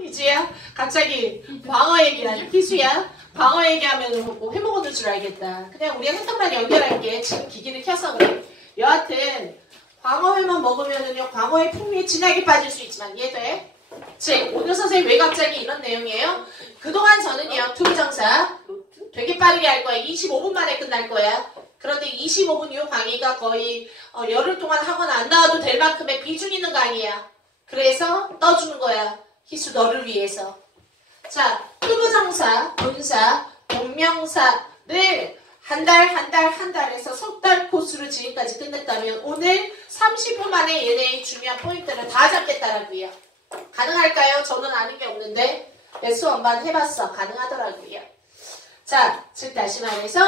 이제야 갑자기 광어 얘기하니 희수야 광어 얘기하면 뭐 해먹었는 줄 알겠다. 그냥 우리가 해석만 연결할게. 지금 기기를 켜서 그래. 여하튼 광어회만 먹으면은요 광어의 풍미에 진하게 빠질 수 있지만 이해돼? 즉 오늘 선생님 왜 갑자기 이런 내용이에요? 그동안 저는요 투부정사 되게 빠르게 할 거야. 25분 만에 끝날 거야. 그런데 25분 이 강의가 거의 열흘 동안 학원 안 나와도 될 만큼의 비중 있는 강의야. 그래서 떠주는 거야. 희수 너를 위해서. 자, 투부정사, 분사, 동명사를 한 달에서 석 달 코스로 지금까지 끝냈다면 오늘 30분 만에 얘네의 중요한 포인트를 다 잡겠다라고요. 가능할까요? 저는 아는 게 없는데 S1반 해봤어. 가능하더라고요. 자, 즉 다시 말해서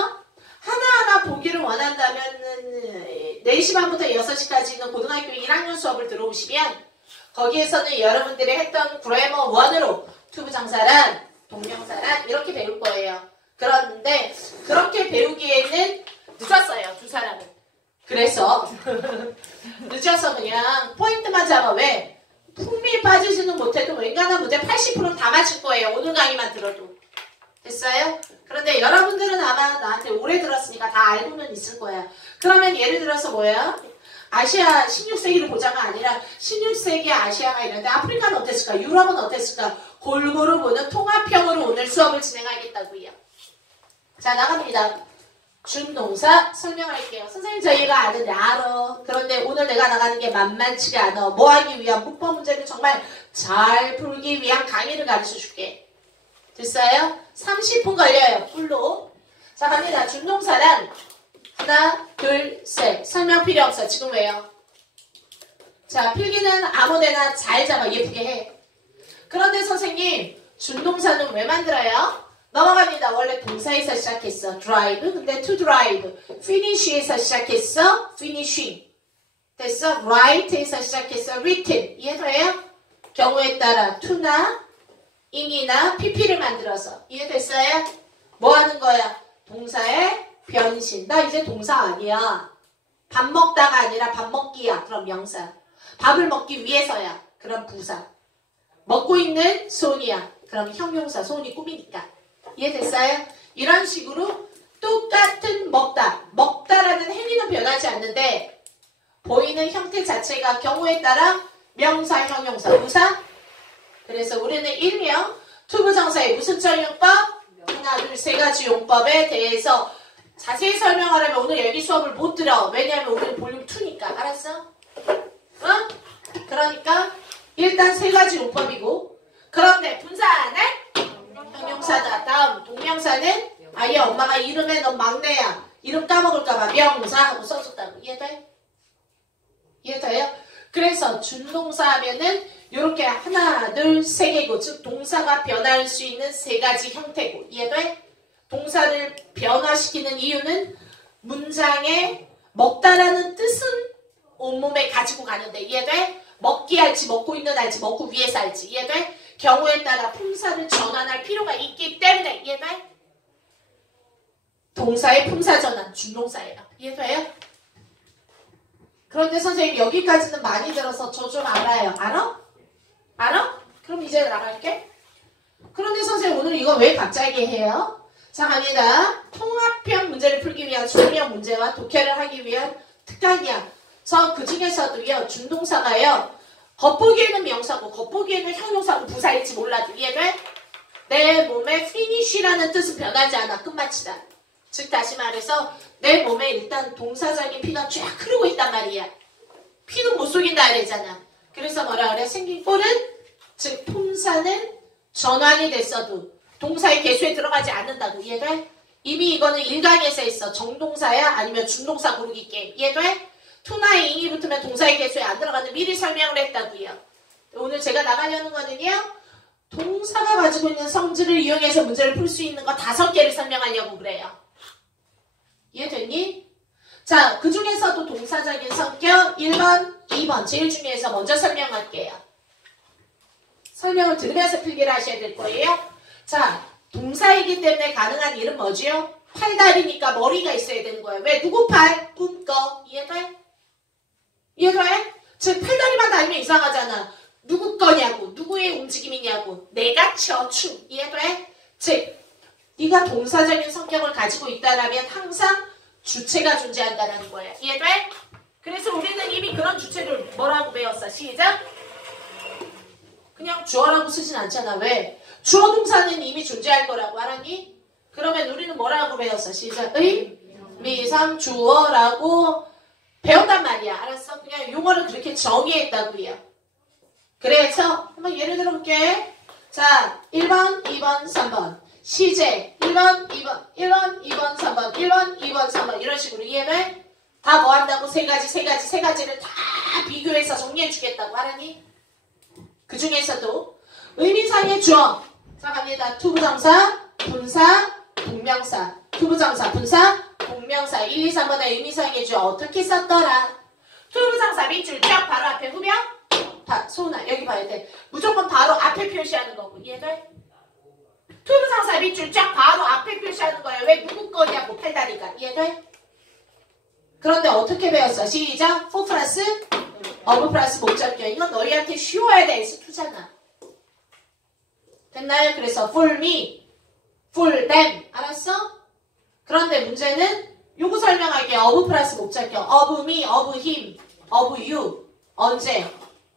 하나하나 보기를 원한다면 4시 반부터 6시까지 있는 고등학교 1학년 수업을 들어오시면 거기에서는 여러분들이 했던 그래머 1으로 투부정사란, 동명사란 이렇게 배울 거예요. 그런데 그렇게 배우기에는 늦었어요. 두 사람은. 그래서 늦어서 그냥 포인트만 잡아. 왜? 풍미 빠지지는 못해도 웬간한 문제 80%는 다 맞출 거예요. 오늘 강의만 들어도. 됐어요? 그런데 여러분들은 아마 나한테 오래 들었으니까 다 알고는 있을 거야. 그러면 예를 들어서 뭐야? 아시아 16세기를 보자가 아니라 16세기 아시아가 있는데 아프리카는 어땠을까? 유럽은 어땠을까? 골고루 보는 통합형으로 오늘 수업을 진행하겠다고요. 자, 나갑니다. 준동사 설명할게요. 선생님 저희가 아는데 알아. 그런데 오늘 내가 나가는 게 만만치가 않아. 뭐 하기 위한 문법 문제를 정말 잘 풀기 위한 강의를 가르쳐 줄게. 됐어요? 30분 걸려요. 풀로. 자, 갑니다. 준동사란 하나, 둘, 셋. 설명 필요 없어. 지금 왜요? 자, 필기는 아무데나 잘 잡아. 예쁘게 해. 그런데 선생님, 준동사는 왜 만들어요? 넘어갑니다. 원래 동사에서 시작했어. drive. 근데 to drive. finish에서 시작했어. finishing. 됐어? write에서 시작했어. written. 이해돼요? 경우에 따라 to나 in이나 pp를 만들어서. 이해됐어요? 뭐 하는 거야? 동사의 변신. 나 이제 동사 아니야. 밥 먹다가 아니라 밥 먹기야. 그럼 명사. 밥을 먹기 위해서야. 그럼 부사. 먹고 있는 손이야. 그럼 형용사. 손이 꾸미니까. 이해됐어요? 이런 식으로 똑같은 먹다. 먹다라는 행위는 변하지 않는데 보이는 형태 자체가 경우에 따라 명사, 형용사, 부사. 그래서 우리는 일명 투부정사의 무슨 절 용법? 하나, 둘, 세 가지 용법에 대해서 자세히 설명하려면 오늘 여기 수업을 못 들어. 왜냐하면 오늘 볼륨 2니까. 알았어? 어? 그러니까 일단 세 가지 용법이고 그런데 분사는 형용사다. 다음 동명사는 아예 엄마가 이름에 넌 막내야. 이름 까먹을까봐 명사 하고 써줬다고. 이해돼? 이해돼요? 그래서 준동사 하면은 이렇게 하나, 둘, 세 개고 즉 동사가 변할 수 있는 세 가지 형태고. 이해돼? 동사를 변화시키는 이유는 문장에 먹다라는 뜻은 온몸에 가지고 가는데. 이해돼? 먹기 할지 먹고 있는 할지 먹고 위에서 할지. 이해돼? 경우에 따라 품사를 전환할 필요가 있기 때문에. 이해돼? 동사의 품사 전환 준동사예요. 이해돼요? 그런데 선생님 여기까지는 많이 들어서 저 좀 알아요. 알아? 알아? 그럼 이제 나갈게. 그런데 선생님 오늘 이거 왜 갑자기 해요? 자, 갑니다. 통합형 문제를 풀기 위한 수능형 문제와 독해를 하기 위한 특강이야. 그 중에서도요 준동사가요 겉보기에는 명사고 겉보기에는 형용사고 부사일지 몰라도. 이해돼? 내 몸에 finish라는 뜻은 변하지 않아. 끝마치다. 즉 다시 말해서 내 몸에 일단 동사적인 피가 쫙 흐르고 있단 말이야. 피는 못 속인다 그랬잖아. 그래서 뭐라 그래? 생긴 꼴은 즉 품사는 전환이 됐어도 동사의 개수에 들어가지 않는다고. 이해돼? 이미 이거는 1강에서 했어. 정동사야 아니면 준동사 고르기 게임. 이해돼? to나 in이 붙으면 동사의 개수에 안 들어가는 미리 설명을 했다고요. 오늘 제가 나가려는 거는요. 동사가 가지고 있는 성질을 이용해서 문제를 풀 수 있는 거 5개를 설명하려고 그래요. 이해됐니? 자, 그 중에서도 동사적인 성격 1번, 2번 제일 중요해서 먼저 설명할게요. 설명을 들으면서 필기를 하셔야 될 거예요. 자, 동사이기 때문에 가능한 일은 뭐지요? 팔다리니까 머리가 있어야 되는 거예요. 왜? 누구 팔? 꿈꿔. 이해돼? 이해돼? 즉 팔다리만 다니면 이상하잖아. 누구 거냐고. 누구의 움직임이냐고. 내가 춤. 이해돼? 즉 네가 동사적인 성격을 가지고 있다라면 항상 주체가 존재한다는 거야. 이해돼? 그래서 우리는 이미 그런 주체를 뭐라고 배웠어? 시작. 그냥 주어라고 쓰진 않잖아. 왜? 주어 동사는 이미 존재할 거라고 알았니? 그러면 우리는 뭐라고 배웠어? 시작. 의, 미삼, 주어라고 배웠단 말이야. 알았어? 그냥 용어를 그렇게 정의했다고요. 그래서 한번 예를 들어볼게. 자, 1번, 2번, 3번. 시제 1번, 2번, 1번, 2번, 3번, 1번, 2번, 3번 이런 식으로 이해돼? 다 뭐 한다고? 세 가지를 다 비교해서 정리해 주겠다고 알았니? 그 중에서도 의미상의 주어. 자, 갑니다. 투부정사, 분사, 동명사. 투부정사, 분사, 동명사. 1, 2, 3번의 의미상의 주어 어떻게 썼더라? 투부정사 밑줄 쫙 바로 앞에 후면 소은아 여기 봐야 돼. 무조건 바로 앞에 표시하는 거고 이해돼? 투부정사 밑줄 쫙 바로 앞에 표시하는 거야. 왜 누구 거냐고 팔다리가. 이해돼? 그런데 어떻게 배웠어? 시작. for 플러스 of 플러스 목적격. 이건 너희한테 쉬워야 돼. S2잖아. 됐나요? 그래서 for me, for them. 알았어? 그런데 문제는 요거 설명할게. of 플러스 목적격. of me, of him, of you. 언제?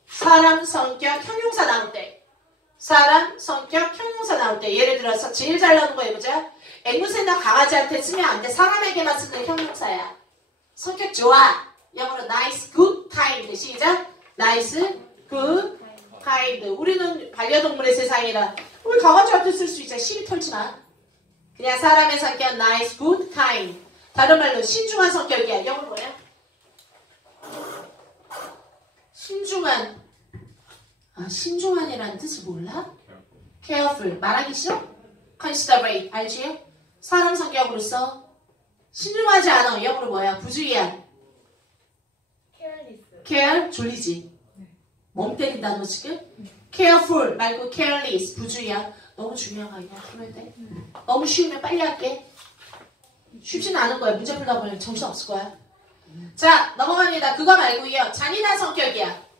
사람, 성격, 형용사 나올 때. 사람, 성격, 형용사 나올 때. 예를 들어서 제일 잘 나오는 거 해보자. 앵무새나 강아지한테 쓰면 안 돼. 사람에게만 쓰는 형용사야. 성격 좋아. 영어로 nice, good, kind. 시작. nice, good, kind. 우리는 반려동물의 세상이라 우리 강아지한테 쓸 수 있잖아. 시비 털지 마. 그냥 사람의 성격 nice, good, kind. 다른 말로 신중한 성격이야. 영어로 뭐야? 신중한. 아, 신중한이라는 뜻을 몰라? careful. 말하기 싫어? considerate. 알지? 사람 성격으로 써. 신중하지 않아. 영어로 뭐야? 부주의한. care, 졸리지. 멍 때린다 너 지금? careful 말고 careless, 부주의한. 너무 중요한 거 아니야? 그러면 돼? 너무 쉬우면 빨리 할게. 쉽지는 않은 거야. 문제 풀다 보면 정신 없을 거야. 자, 넘어갑니다. 그거 말고요. 잔인한 성격이야.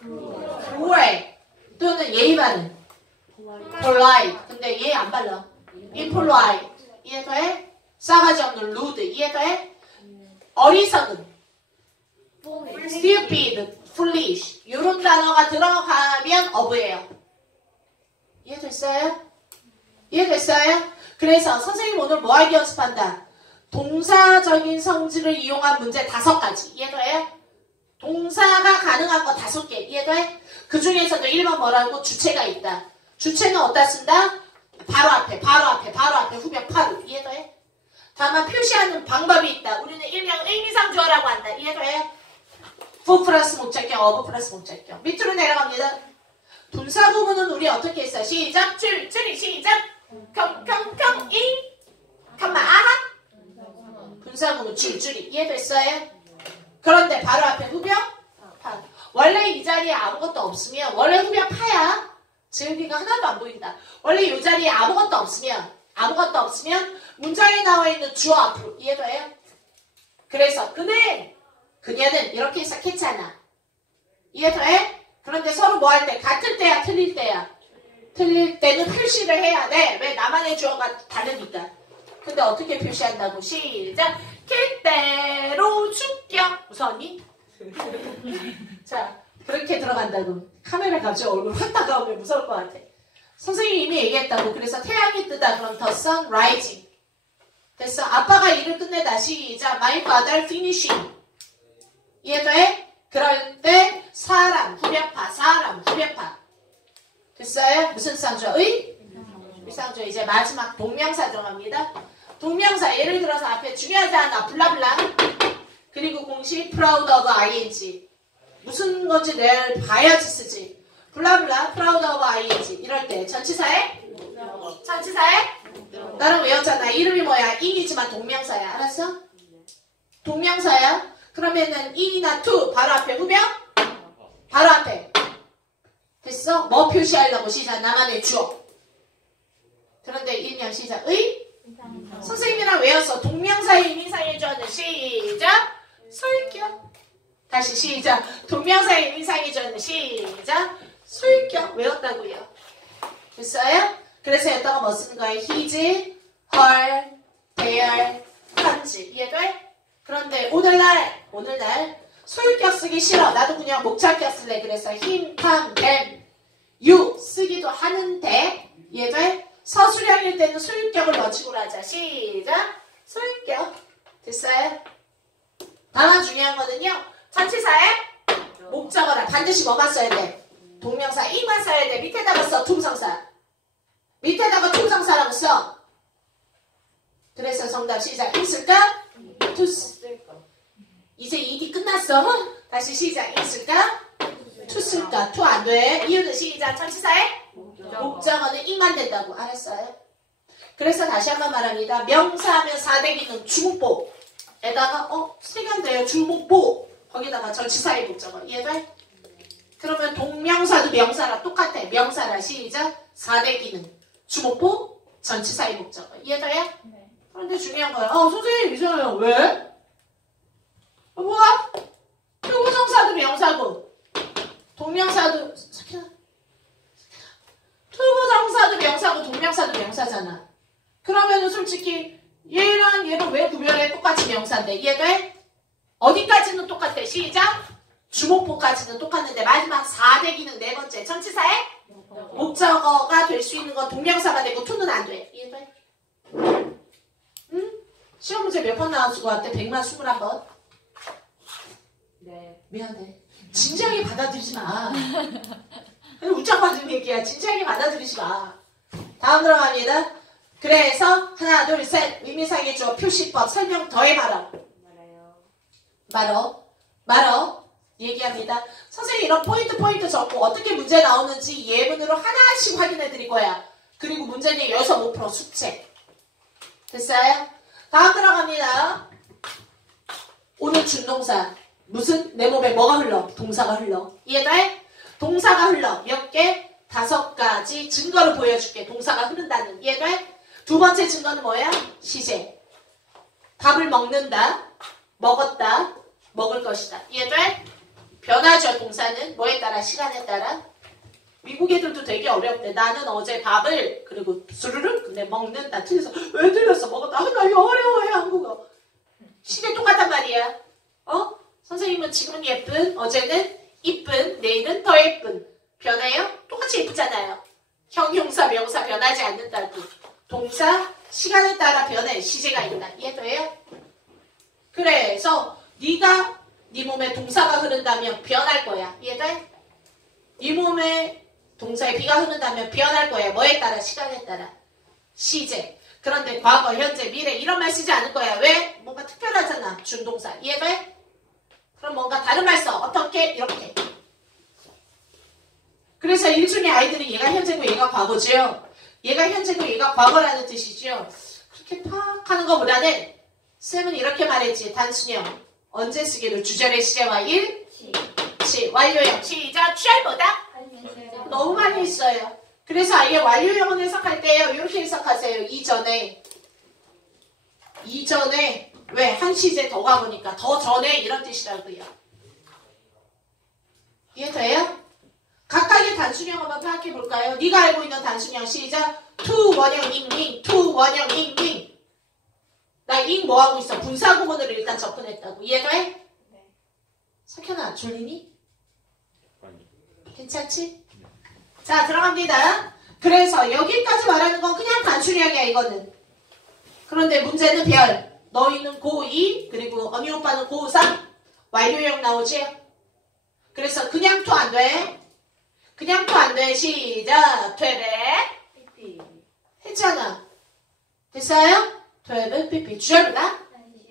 cruel 또는 예의 바른. polite. 근데 예의 안 발라. impolite. 이해돼? 싸가지 없는 rude. 이해돼? 어리석은. stupid, foolish. 이런 단어가 들어가면 of예요. 이해됐어요? 이해됐어요? 그래서 선생님 오늘 뭐 하기 연습한다? 동사적인 성질을 이용한 문제 5가지. 이해돼요? 동사가 가능한 거 5개. 이해돼? 그 중에서도 1번 뭐라고? 주체가 있다. 주체는 어디다 쓴다? 바로 앞에, 후면 파루. 이해돼? 다만 표시하는 방법이 있다. 우리는 일명 의미상 주어라고 한다. 이해돼? for 플러스 목적격, of 플러스 목적격. 밑으로 내려갑니다. 분사 구문은 우리 어떻게 했어? 시작, 줄이 시작. 아하. 분사 구문 줄이. 이해됐어요? 그런데 바로 앞에 후병, 파. 원래 이 자리에 아무것도 없으면 원래 후병 파야. 재은이가 하나도 안 보인다. 원래 이 자리에 아무것도 없으면 문장에 나와 있는 주어 앞으로. 이해돼요? 그래서 그녀는 이렇게 시작했잖아. 이해돼? 그런데 서로 뭐 할 때? 같을 때야, 틀릴 때야? 틀릴 때는 표시를 해야 돼. 왜? 나만의 주어가 다르니까. 근데 어떻게 표시한다고? 시작! 킬대로 죽여. 무서웠니? 자, 그렇게 들어간다고. 카메라 갑자기 얼굴 확 다가오면 무서울 것 같아. 선생님이 이미 얘기했다고. 그래서 태양이 뜨다. 그럼 the sun rising. 됐어. 아빠가 일을 끝내다. 시작. My father finishing. 이해돼? 그럴 때 사람, 후벼파. 됐어요? 무슨 쌍주어? 위상주어. 이제 마지막 동명사 들어갑니다. 동명사 예를 들어서 앞에 중요하지 않아. 블라블라. 그리고 공식 proud of ing. 무슨 건지 내일 봐야지 쓰지. 블라블라 proud of ing. 이럴 때 전치사에 나랑 외웠잖아. 이름이 뭐야? in이지만 동명사야. 알았어? 동명사야. 그러면은 in이나 to 바로 앞에 후병? 바로 앞에. 됐어? 뭐 표시하려고? 시작. 나만의 주어. 그런데 일명 시작. 선생님이랑 외웠어. 동명사의 의미상의 주어는 시작. 설격. 다시 시작. 동명사의 의미상의 주어는 시작. 설격. 외웠다고요. 됐어요? 그래서 여기다가 뭐 쓰는 거예요? his, her, their, 한지. 이해돼? 그런데 오늘날 소유격 쓰기 싫어. 나도 그냥 목차격 쓸래. 그래서 him, come, them, you 쓰기도 하는데 이해돼? 서술형일 때는 소유격을 넣치고 하자. 시작. 소유격. 됐어요? 다만 중요한 거는요. 전치사에 목적어라. 반드시 뭐만 써야 돼? 동명사 이만 써야 돼. 밑에다가 써. 퉁성사. 밑에다가 퉁성사라고 써. 그래서 정답 시작. 있을까? 투스. 이제 이디 끝났어. 다시 시작. 있을까? 투쓸까? 투 안 돼. 이유는 시작. 전치사에 목적어는 이만 된다고. 알았어요? 그래서 다시 한번 말합니다. 명사하면 4대기는 주목보에다가 세간돼요. 주목보. 거기다가 전치사의 목적어. 이해돼? 그러면 동명사도 명사랑 똑같아. 명사라 시작. 4대기는 주목보, 전치사의 목적어. 이해돼요? 네. 그런데 중요한 거예요. 선생님 이상해요. 왜? 뭐야? 투부정사도 명사고 동명사도 투부정사도 명사고 동명사도 명사잖아. 그러면은 솔직히 얘랑 얘를 왜 구별해? 똑같이 명사인데. 이해돼? 어디까지는 똑같아? 시작. 주목보까지는 똑같은데 마지막 4대기는 네 번째 전치사의 목적어가 될 수 있는 건 동명사가 되고 투는 안 돼. 이해돼? 응? 시험 문제 몇 번 나왔을 것 같아? 121번. 네. 미안해. 진지하게 받아들이지 마. 웃자고 하는 얘기야. 진지하게 받아들이지 마. 다음 들어갑니다. 그래서 하나 둘 셋 의미상의 주어 표시법 설명 더 해봐라. 말어 얘기합니다. 선생님 이런 포인트 적고 어떻게 문제 나오는지 예문으로 하나씩 확인해 드릴 거야. 그리고 문제는 여기서 못 풀어. 숙제. 됐어요? 다음 들어갑니다. 오늘 준동사 무슨 내 몸에 뭐가 흘러? 동사가 흘러. 이해돼? 동사가 흘러. 몇 개? 5가지 증거를 보여줄게. 동사가 흐른다는. 이해돼? 두 번째 증거는 뭐야? 시제. 밥을 먹는다. 먹었다. 먹을 것이다. 이해돼? 변하죠. 동사는 뭐에 따라? 시간에 따라. 미국 애들도 되게 어렵대. 나는 어제 밥을 그리고 수르륵 근데 먹는다. 틀려서 왜 틀렸어? 먹었다. 나 이거 어려워해 한국어. 시제 똑같단 말이야. 선생님은 지금은 예쁜, 어제는 이쁜, 내일은 더 예쁜. 변해요? 똑같이 예쁘잖아요. 형용사, 명사 변하지 않는다고. 동사, 시간에 따라 변해. 시제가 있다. 이해돼요? 그래서 네가 네 몸에 동사가 흐른다면 변할 거야. 이해돼? 네 몸에 동사에 비가 흐른다면 변할 거야. 뭐에 따라? 시간에 따라. 시제. 그런데 과거, 현재, 미래 이런 말 쓰지 않을 거야. 왜? 뭔가 특별하잖아. 준동사. 이해돼? 그럼 뭔가 다른 말 써. 어떻게? 이렇게. 그래서 일종의 아이들이 얘가 현재고 얘가 과거지요. 얘가 현재고 얘가 과거라는 뜻이지요. 그렇게 팍 하는 것보다는 쌤은 이렇게 말했지. 단순형. 언제 쓰기로 주절의 시제와 시. 완료형. 시작. 취할보다 너무 많이 있어요. 그래서 아예 완료형을 해석할 때요. 이렇게 해석하세요. 이전에 왜? 한 시제 더 가보니까 더 전에 이런 뜻이라고요. 이해돼요? 각각의 단순형 한번 파악해 볼까요? 네가 알고 있는 단순형 시작. 투 원형 잉 투 원형 잉 나 잉 뭐하고 있어? 분사구문으로 일단 접근했다고. 이해돼? 네. 석현아 졸리니? 괜찮지? 자 들어갑니다. 그래서 여기까지 말하는 건 그냥 단순형이야 이거는. 그런데 문제는 별. 너희는 고2 그리고 언니 오빠는 고3 완료형 나오지? 그래서 그냥 투 안 돼. 그냥 투 안 돼. 시작. 되래. 했잖아. 됐어요? 되래. 삐삐. 주절보다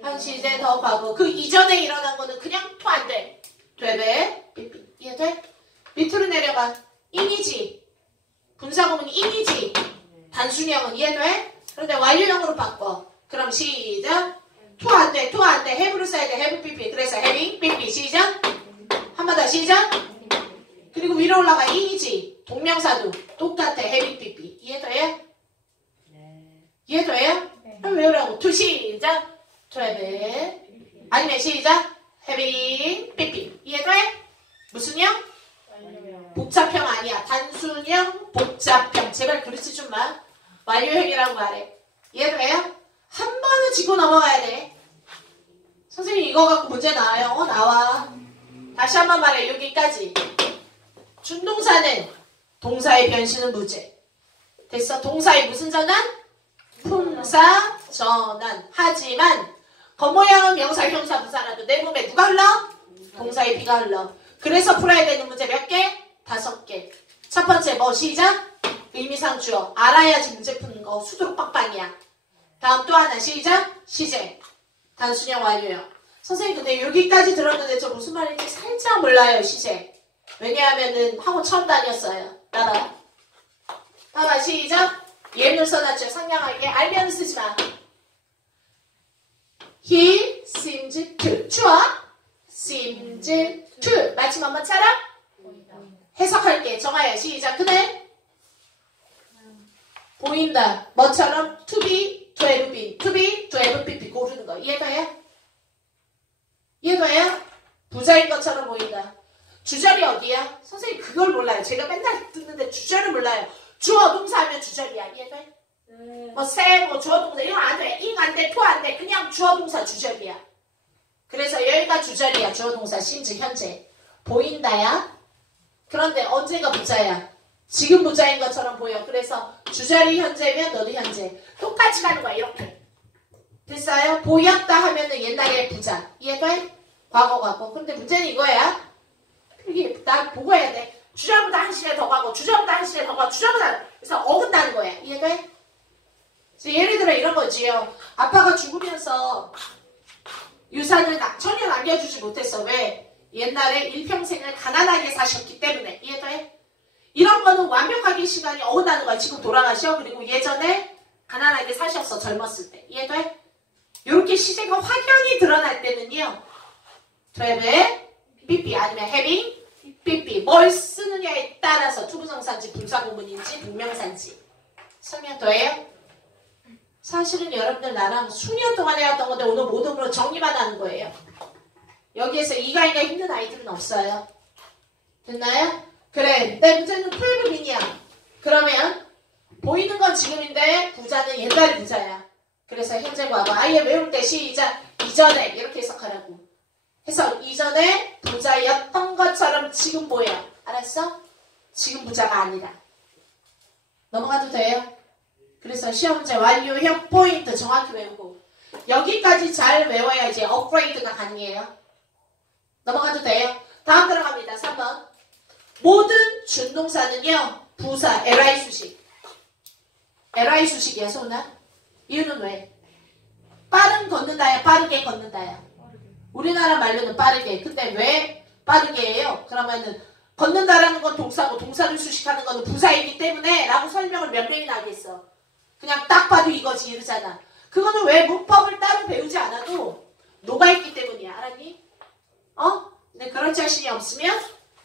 한 시제 더 가고 그 이전에 일어난 거는 그냥 투 안 돼. 되래. 삐삐. 이해돼? 밑으로 내려가. 인이지. 분사구문이 인이지. 단순형은 이해돼? 그런데 완료형으로 바꿔. 그럼 시작. 투 안 돼. 투 안 돼. have를 써야 돼. have 삐삐. 그래서 having 삐삐. 시작. 한 번 더 시작. 그리고 위로 올라가 ing이지. 동명사도 똑같아. having 삐삐. 이해돼요? 네. 이해돼요? 네. 그럼 외우라고. to 시작. to have. 아니면 시작. having 삐삐. 이해돼? 무슨 형? 복잡형 아니야. 단순형, 복잡형. 제발 그렇지 좀 마. 완료형이라고 말해. 이해돼요? 한 번은 짚고 넘어가야 돼. 선생님 이거 갖고 문제 나와요? 나와. 다시 한 번 말해. 여기까지. 준동사는 동사의 변신은 무죄. 됐어? 동사의 무슨 전환? 품사 전환. 하지만 겉모양은 명사, 형사, 부사라도 내 몸에 누가 흘러? 동사의 비가 흘러. 그래서 풀어야 되는 문제 몇 개? 5개. 첫 번째 뭐 시작? 의미상 주어. 알아야지 문제 푸는 거. 수두룩 빡빡이야. 다음 또 하나 시작? 시제. 단순형 완료형. 선생님 근데 여기까지 들었는데 저 무슨 말인지 살짝 몰라요. 시제. 왜냐하면은 학원 처음 다녔어요. 따라. 봐봐 시작. 예문 써놨죠. 상냥하게. 알면 쓰지 마. He seems to. 추워? seems to. 마침 한번 차라? 해석할게. 정하여 시작. 그네? 보인다. 뭐처럼? to be, to have been. to be, to have been. 고르는 거. 이해가요? 이해가요? 부자인 것처럼 보인다. 주절이 어디야? 선생님 그걸 몰라요. 제가 맨날 듣는데 주절을 몰라요. 주어 동사 하면 주절이야. 이해돼? 뭐 세, 뭐 주어 동사 이건 안 돼. 잉 안 돼. 토 안 돼. 그냥 주어 동사 주절이야. 그래서 여기가 주절이야. 주어 동사 심지 현재. 보인다야. 그런데 언제가 부자야? 지금 부자인 것처럼 보여. 그래서 주절이 현재면 너도 현재. 똑같이 가는 거야. 이렇게. 됐어요? 보였다 하면은 옛날에 부자. 이해돼? 과거. 근데 문제는 이거야. 이게 나 보고 해야 돼. 주절보다 한 시간 더 가고 주절보다 한 시간 더 가고 주절보다 그래서 어긋나는 거야. 이해돼? 예를 들어 이런 거지요. 아빠가 죽으면서 유산을 전혀 남겨주지 못했어. 왜? 옛날에 일평생을 가난하게 사셨기 때문에. 이해돼? 이런 거는 완벽하게 시간이 어긋나는 거야. 지금 돌아가셔. 그리고 예전에 가난하게 사셨어. 젊었을 때. 이해돼? 이렇게 시세가 확연히 드러날 때는요. 되게 삐삐 아니면 having 삐삐. 뭘 쓰느냐에 따라서 투부정사인지 분사구문인지 분명사인지. 설명 더해요? 사실은 여러분들 나랑 수년 동안 해왔던 건데 오늘 모둠으로 정리만 하는 거예요. 여기에서 이가이가 힘든 아이들은 없어요. 됐나요? 그래. 내 문제는 풀부민이야. 그러면 보이는 건 지금인데 부자는 옛날 부자야. 그래서 현재 과거. 아예 외울 때 시작. 이전에 이렇게 해석하라고. 해서 이전에 부자였던 것처럼 지금 보여. 알았어? 지금 부자가 아니라. 넘어가도 돼요? 그래서 시험 문제 완료형 포인트 정확히 외우고 여기까지 잘 외워야 이제 업그레이드가 가능해요. 넘어가도 돼요? 다음 들어갑니다. 3번. 모든 준동사는요. 부사, li 수식. li 수식이야, 소은아. 이유는 왜? 빠른 걷는다야, 빠르게 걷는다야. 우리나라 말로는 빠르게. 근데 왜 빠르게 해요? 그러면은 걷는다라는 건 동사고 동사를 수식하는 거는 부사이기 때문에 라고 설명을 몇 명이나 하겠어. 그냥 딱 봐도 이거지 이러잖아. 그거는 왜 문법을 따로 배우지 않아도 녹아있기 때문이야. 알았니? 근데 그럴 자신이 없으면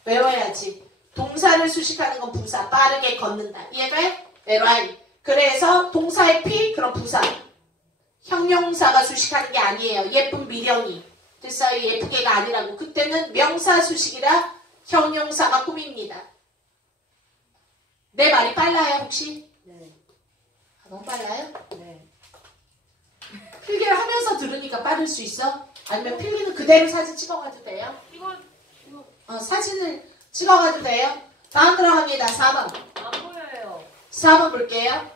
외워야지. 동사를 수식하는 건 부사. 빠르게 걷는다. 이해돼? li. 그래서 동사의 P 그럼 부사. 형용사가 수식하는 게 아니에요. 예쁜 미령이. 됐어요? 예쁘게가 아니라고. 그때는 명사 수식이라 형용사가 꾸밉니다. 내 말이 빨라요 혹시? 네. 너무 빨라요? 네. 필기를 하면서 들으니까 빠를 수 있어? 아니면 필기는 그대로 사진 찍어가도 돼요? 이거 사진을 찍어가도 돼요? 다음 들어갑니다. 4번. 안 보여요. 4번 볼게요.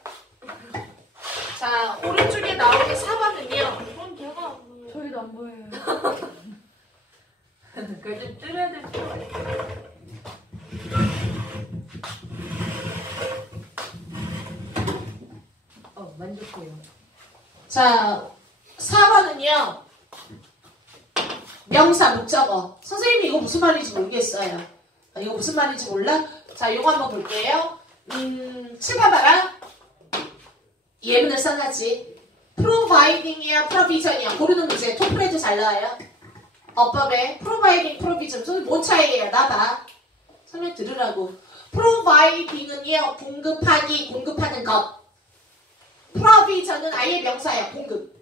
자, 오른쪽에 나오는 4번은요. 그럼 제가 안 보여요. 저희도 안 보여요. 그걸 좀 줄여야 될 것 같아요. 만족해요. 자, 4번은요. 명사 목적어. 선생님이 이거 무슨 말인지 모르겠어요. 이거 무슨 말인지 몰라? 자, 이거 한번 볼게요. 7번 봐라. 예문을 써놨지. providing이야, provision이야. 고르는 문제. 토플에도 잘 나와요. 어법에 providing, provision. 선생님 뭔 차이예요? 나 봐. 설명 들으라고. providing은요. 공급하기, 공급하는 것. provision은 아예 명사야. 공급.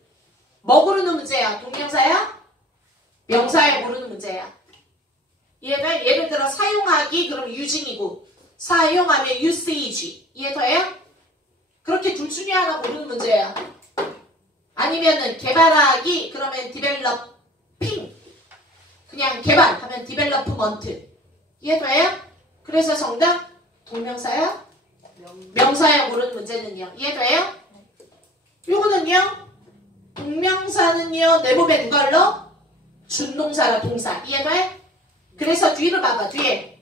뭐 고르는 문제야? 동명사야? 명사에 고르는 문제야. 이해돼? 예를 들어 사용하기 그럼 using이고 사용하면 usage. 이해돼요? 그렇게 둘 중에 하나 고르는 문제야. 아니면은 개발하기 그러면 developing. 그냥 개발하면 development. 이해돼요? 그래서 정답 동명사야? 명사야 고르는 문제는요. 이해돼요? 요거는요. 동명사는요. 내 몸에 누가 흘러? 준동사라 동사. 이해돼? 그래서 뒤를 봐봐. 뒤에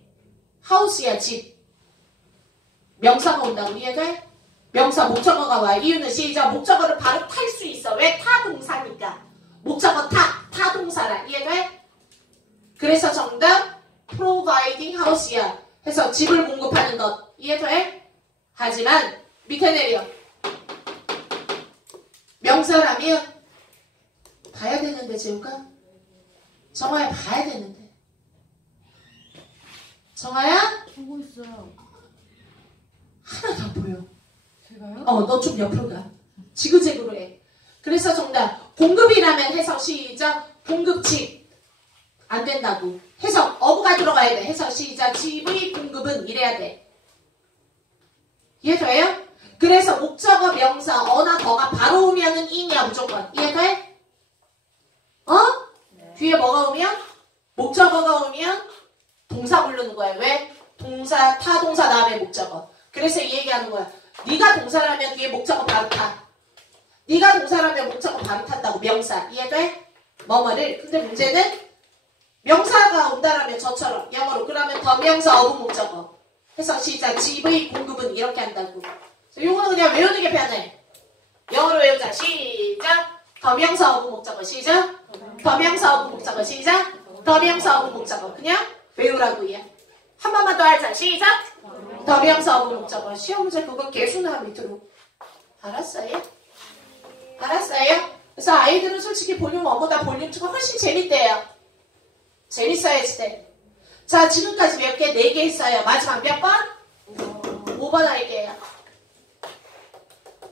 하우스야 집. 명사가 온다고. 이해돼? 명사 목적어가 와. 이유는 시작. 목적어를 바로 탈 수 있어. 왜? 타동사니까. 목적어 타동사라. 이해돼? 그래서 정답 providing house야. 해서 집을 공급하는 것. 이해돼? 하지만 밑에 내려. 명사라면 봐야 되는데 재우가? 정아야 봐야 되는데. 정아야? 보고 있어요. 하나도 안 보여. 제가요? 너 좀 옆으로 가. 지그재그로 해. 그래서 정답 공급이라면 해석 시작. 공급집 안 된다고. 해석 어부가 들어가야 돼. 해석 시작. 집의 공급은 이래야 돼. 이해돼요? 그래서 목적어 명사 어나 더가 바로 오면은 인이야 무조건. 이해돼? 네. 뒤에 뭐가 오면? 목적어가 오면 동사 부르는 거야. 왜? 동사 타동사 다음에 목적어. 그래서 이 얘기하는 거야. 네가 동사라면 뒤에 목적어 바로 타. 네가 동사라면 목적어 바로 탄다고. 명사. 이해돼? 뭐뭐를. 근데 문제는 명사가 온다라면 저처럼 영어로 그러면 더 명사 어부 목적어. 해서 시작. 집의 공급은 이렇게 한다고. 요거는 그냥 외우는 게 편해. 영어로 외우자. 시작. 더 명사 어부 목적어. 시작. 더 명사 어부 목적어. 시작. 더 명사 어부 목적어. 그냥 외우라고 얘. 한 번만 더 하자. 시작. 더 명사 어부 목적어. 시험 문제 그거 개수나 밑으로. 알았어요? 알았어요? 그래서 아이들은 솔직히 볼륨 업보다 볼륨 2가 훨씬 재밌대요. 재밌어야지 돼. 자, 지금까지 몇 개? 4개 했어요. 마지막 몇 번? 5번 할게요.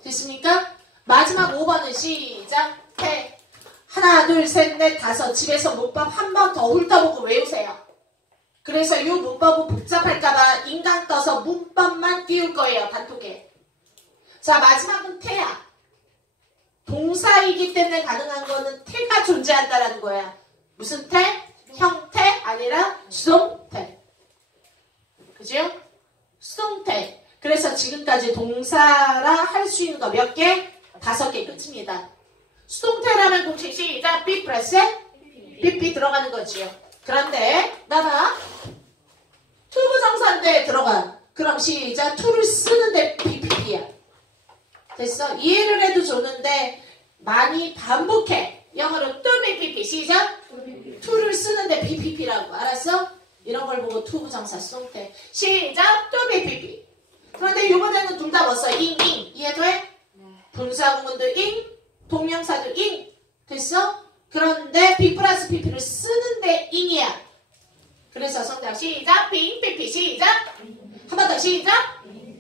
됐습니까? 마지막 5번은 시작. 해. 하나, 둘, 셋, 넷, 다섯. 집에서 문법 한 번 더 훑어보고 외우세요. 그래서 이 문법은 복잡할까봐 인강 떠서 문법만 띄울 거예요. 단톡에. 자, 마지막은 태야. 동사이기 때문에 가능한 거는 태가 존재한다라는 거야. 무슨 태? 형태 아니라 수동태. 그죠? 수동태. 그래서 지금까지 동사라 할 수 있는 거 몇 개? 5개 끝입니다. 수동태라면 공식 시작. be 플러스 be 들어가는 거지요. 그런데 나가 투부정사인데 들어가. 그럼 시작. to를 쓰는데 pp야. 됐어? 이해를 해도 좋은데 많이 반복해. 영어로 to be pp 시작. to를 쓰는데 pp라고. 알았어? 이런 걸 보고 투부정사 수동태. 시작. to be pp. 그런데 이번에는 둘 다 뭐써? ing. 이해돼? 분사구문도 ing, 동명사도 ing. 됐어? 그런데 be 플러스 pp를 쓰는데 ing이야. 그래서 성장 시작. being pp 시작. 한 번 더 시작.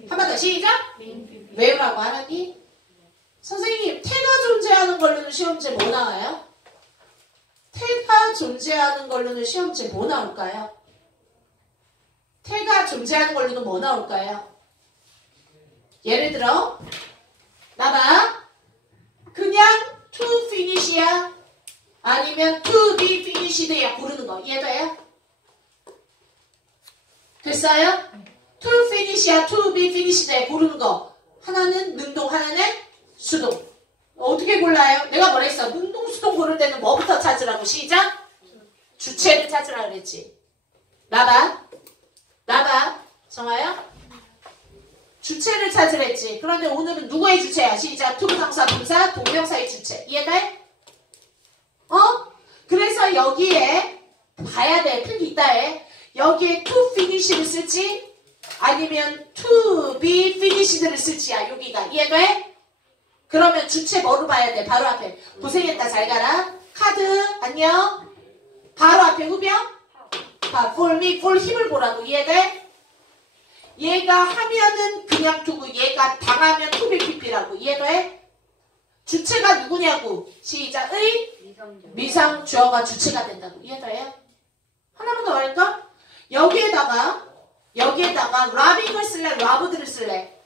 한 번 더 시작. 외우라고 하라니? 선생님, 태가 존재하는 걸로는 시험제 뭐 나와요? 태가 존재하는 걸로는 시험제 뭐 나올까요? 태가 존재하는 걸로는 뭐 나올까요? 예를 들어 나봐. 그냥 to finish야 아니면 to be finished야 고르는 거. 이해돼요? 됐어요? to finish야 to be finished야 고르는 거. 하나는 능동 하나는 수동. 어떻게 골라요? 내가 뭐랬어? 능동 수동 고를 때는 뭐부터 찾으라고? 시작. 주체를 찾으라 그랬지. 나봐. 정아야. 주체를 찾으랬지. 그런데 오늘은 누구의 주체야? 시작. 투부정사, 분사, 동명사의 주체. 이해돼? 그래서 여기에 봐야 돼. 필기 있다 해. 여기에 to finish를 쓸지 아니면 to be finished를 쓸지야. 여기가. 이해돼? 그러면 주체 뭐로 봐야 돼? 바로 앞에. 고생했다. 잘 가라. 카드. 안녕. 바로 앞에 후병. for me, for 힘을 보라고. 이해돼? 얘가 하면은 그냥 두고 얘가 당하면 to be pp라고. 이해돼? 주체가 누구냐고. 시작. 의 미상 주어가 주체가 된다고. 이해돼요? 하나만 더 말할까? 여기에다가 라빙을 쓸래? 라브드를 쓸래?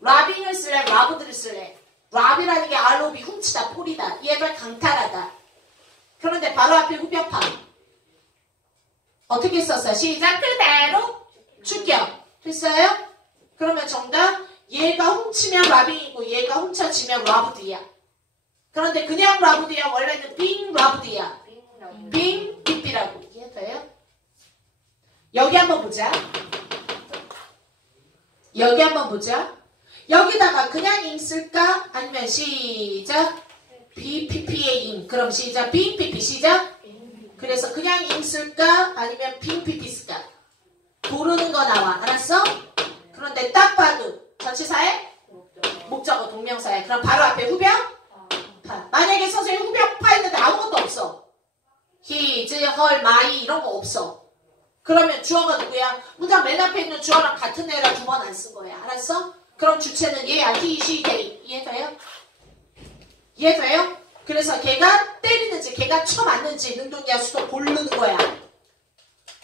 라빙을 쓸래? 라브드를 쓸래? 랍이라는 게 알로비 훔치다, 포리다. 이해가 강탈하다. 그런데 바로 앞에 후벼파. 어떻게 썼어요? 시작 그대로 축격. 됐어요? 그러면 정답 얘가 훔치면 라빙이고 얘가 훔쳐지면 라브드야. 그런데 그냥 라브드야 원래는 빙 라브드야. 빙 삐삐라고. 이해돼요? 여기 한번 보자. 여기다가 그냥 잉 쓸까? 아니면 시작 BPP의 잉. 그럼 시작 빙 삐삐 시작. 그래서 그냥 잉 쓸까? 아니면 빙 삐삐 쓸까? 고르는 거 나와. 알았어? 그런데 딱 봐도 전치사에 목적어 동명사에. 그럼 바로 앞에 후벼파. 만약에 선생님 후벼파 있는데 아무것도 없어. his, her, my 이런 거 없어. 그러면 주어가 누구야? 문장 맨 앞에 있는 주어랑 같은 애라 두 번 안 쓴 거야. 알았어? 그럼 주체는 얘야. he, she, they. 이해돼요? 그래서 걔가 때리는지 걔가 쳐맞는지 능동이야 수동 고르는 거야.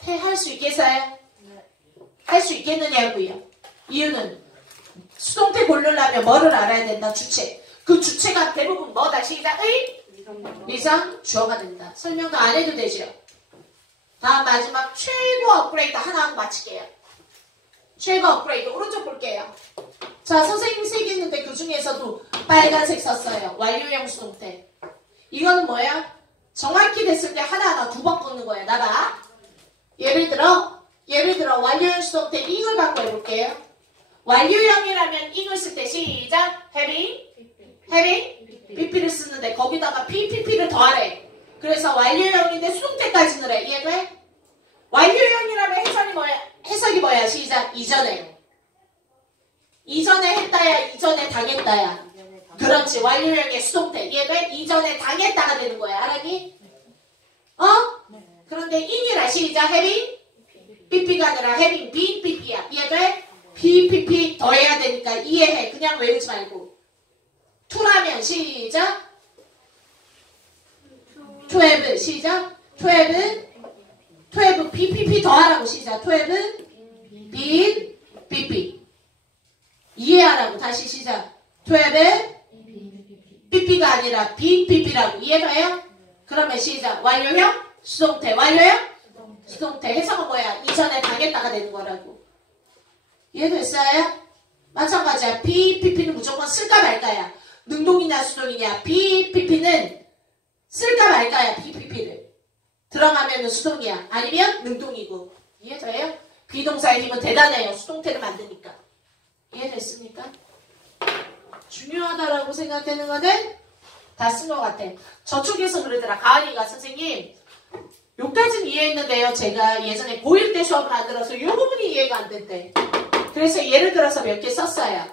할 수 있겠어요? 할 수 있겠느냐고요. 이유는 수동태 고르려면 뭐를 알아야 된다? 주체. 그 주체가 대부분 뭐다? 시작 위상 주어가 된다. 설명도 안 해도 되죠. 다음 마지막 최고 업그레이드 하나 하고 마칠게요. 최고 업그레이드 오른쪽 볼게요. 자, 선생님이 세 개 있는데 그 중에서도 빨간색 썼어요. 완료형 수동태. 이거는 뭐야? 정확히 됐을 때 하나하나 두 번 꺾는 거야. 나봐. 예를 들어 완료형 수동태 잉을 갖고 해볼게요. 완료형이라면 잉을 쓸 때 시작 having pp를 쓰는데 거기다가 pp를 더하래. 그래서 완료형인데 수동태까지 넣으래. 이해돼? 완료형이라면 해석이 뭐야? 시작 이전에 했다야 이전에 당했다야. 그렇지. 완료형의 수동태. 이해돼? 이전에 당했다가 되는 거야. 알았니? 그런데 ing이라 시작 having pp가 아니라 having been pp야. 이해돼? pp 더해야 되니까 이해해. 그냥 외우지 말고. to라면 시작 to have 시작 to have ppp 더하라고 시작 to have been pp 이해하라고. 다시 시작 to have pp가 아니라 been pp라고. 이해가요? 그러면 시작 완료형 수동태 완료형 수동태 해석은 뭐야? 이전에 당했다가 되는 거라고. 이해됐어요? 마찬가지야. pp는 무조건 쓸까 말까야. 능동이냐 수동이냐. pp는 쓸까 말까야. pp를 들어가면 수동이야. 아니면 능동이고. 이해돼요? 비동사의 힘은 대단해요. 수동태를 만드니까. 이해됐습니까? 중요하다라고 생각되는 거는 다 쓴 것 같아. 저쪽에서 그러더라. 가은이가 선생님 요까지는 이해했는데요. 제가 예전에 고1 때 수업을 안 들어서 요 부분이 이해가 안 된대. 그래서 예를 들어서 몇 개 썼어요.